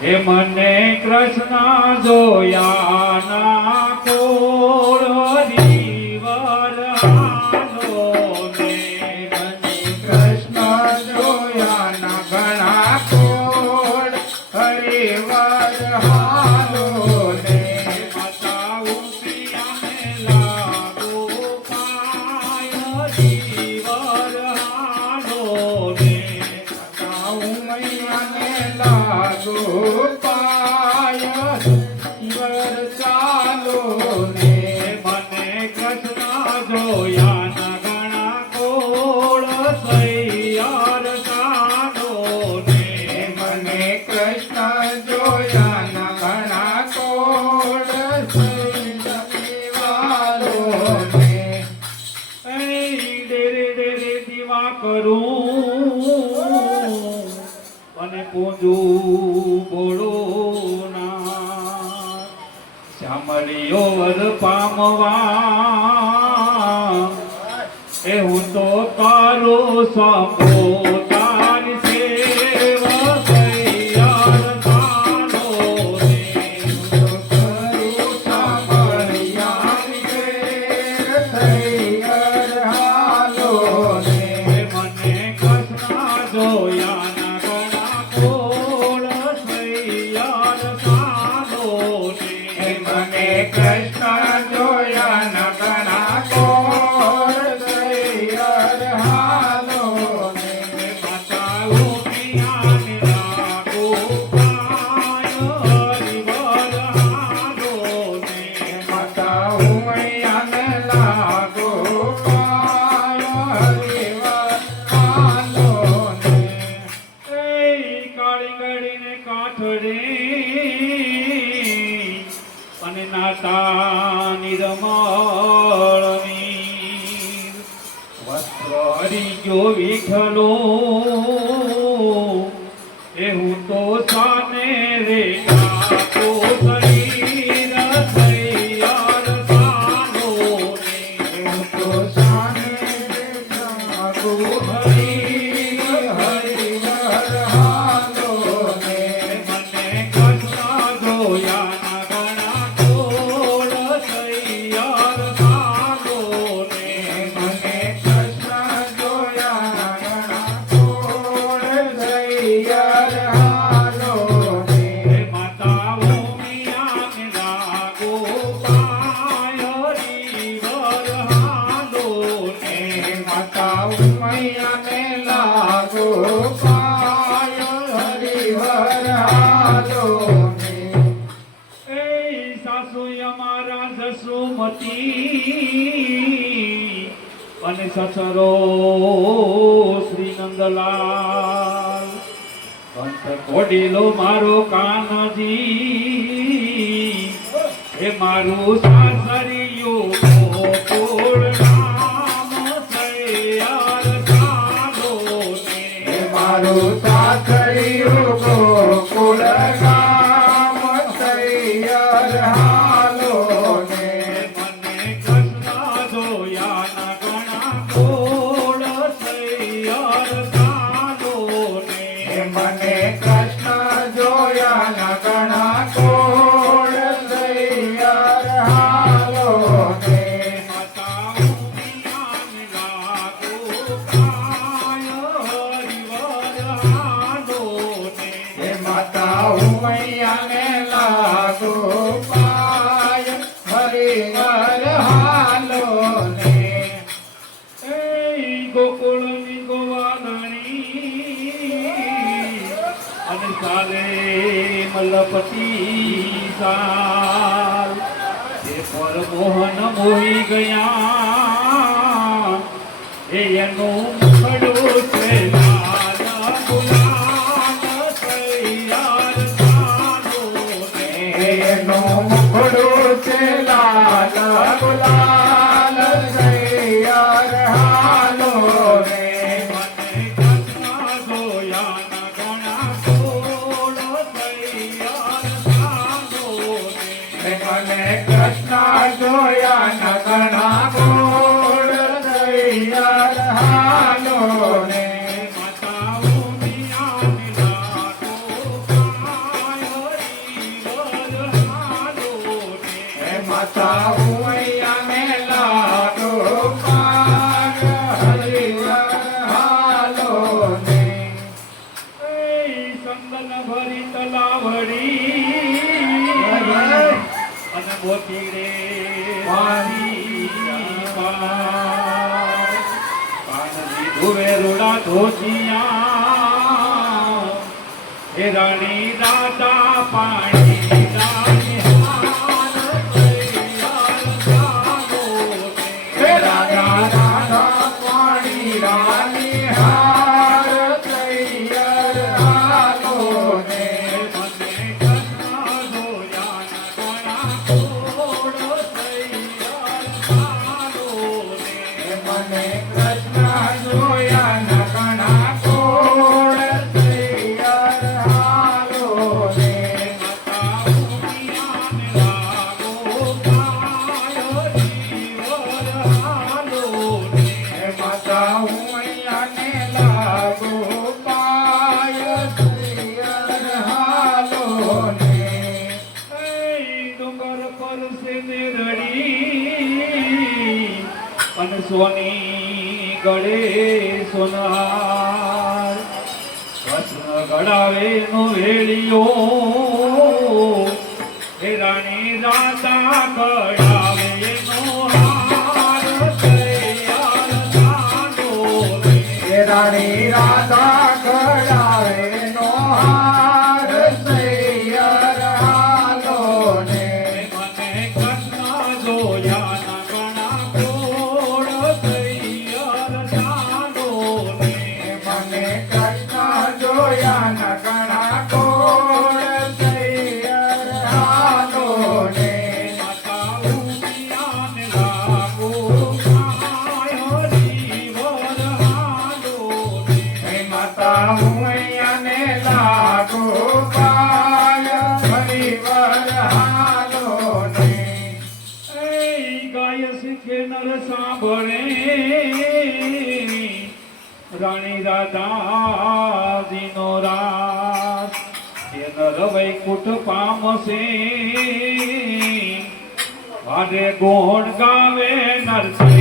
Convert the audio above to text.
હે મને કૃષ્ણ જોયા ના કોળ હરિવર હાલો ને મને કૃષ્ણ જોયા ના ઘણા કોળ હરિવર હાલો ને માતા ઉપિયાને લાગો પાય હરિવર હાલો ને માતા ઉમૈયાને લાગો શ્યામલિયો વર પામવા એ હું તો કારો સાંભો તારી સેવા તૈયાર તારો રે હું તો કરું સાંભળિયા તૈયાર હાલો રે મને કૃષ્ણ જોયા કૃષ્ણ જોયા ન ઘણા કોળ તૈયાર હાલો ને માતા ઉપિયાને લાગો પાય હરિવર હાલો ને માતા ઉમૈયાને લાગો પાય હરિવર હાલો ને એ કાળી ગળીને કાઠડી અને નાતા નિર્મળની વસ્ત્ર હરિજો વિઠલો એ હું તો સાને રે નાતો શરીર તૈયાર સાનો ને હું તો સાને રે નાતો હરિવર હાલો ને મને કૃષ્ણ જોયા અને સસરો શ્રી નંદલાલ કંઠ કોડીલો મારો કાનજી એ મારું સાસરિયું ગોકુળ નામ તૈયાર સાલો ને મારું સાસરિયું ગોકુળ નામ તૈયાર હાલો ને મને કૃષ્ણ જોયા ના ઘણા કોળ તૈયાર સાલો ને મને કૃષ્ણ જોયા ના ઘણા કોળ તૈયાર હાલો ને માતા ઉમિયાને લાગો પાય હરિવર હાલો ને માતા ઉમૈયાને લાગો પાય હરિવર હાલો ને એ ગોકુળની ગોવાલણી અને સાલે મલપતિ સાલ એ પર મોહન મોહી ગયા એનું મુખડું છે લાલ ગુલાલ તૈયાર સાલો ને એનું મુખડું છે લાલ ગુલાલ તૈયાર હાલો ને મને કૃષ્ણ જોયા ના ઘણા કોળ તૈયાર સાલો ને મને કૃષ્ણ જોયા ના ઘણા કોળ તૈયાર હાલો કાળા ધોતિયા એ રાણી રાધા પાણી રાણી હાર તૈયાર થાનો હે રાધા રાધા પાણી રાની હાર તૈયાર હાલો ને મને કૃષ્ણ જોયા ઘણા કોડ તૈયાર થાનો મને કૃષ્ણ જોયા નકણા કોળ તૈયાર હાલો ને માતા હું અહીંયાને લાગો પાય તૈયાર હાલો ને સોની ગળે સોનાર કૃષ્ણ ગળાવે નો વેળિયો હે રાણી રાધા ગળાવે નો હાર તૈયાર થાનો હે રાણી રાધા ઘડાવે નો હાર તૈયાર હાલો ને મને કૃષ્ણ જોયા ના ઘણા કોડ તૈયાર થાનો મને કૃષ્ણ જોયા નકણા કોળ તૈયાર હાલો ને માતા ઉમિયાને લાગો કાયો જીવન હાલો હે માતા હું અહીંયાને લાગો પાય હરિવર હાલો ને ગાય શીખે નર સાંભળે રાણી રાધા દિનો રાત એ નર વૈકુંઠ પામશે મારે ગોણ ગાવે નરસિંહ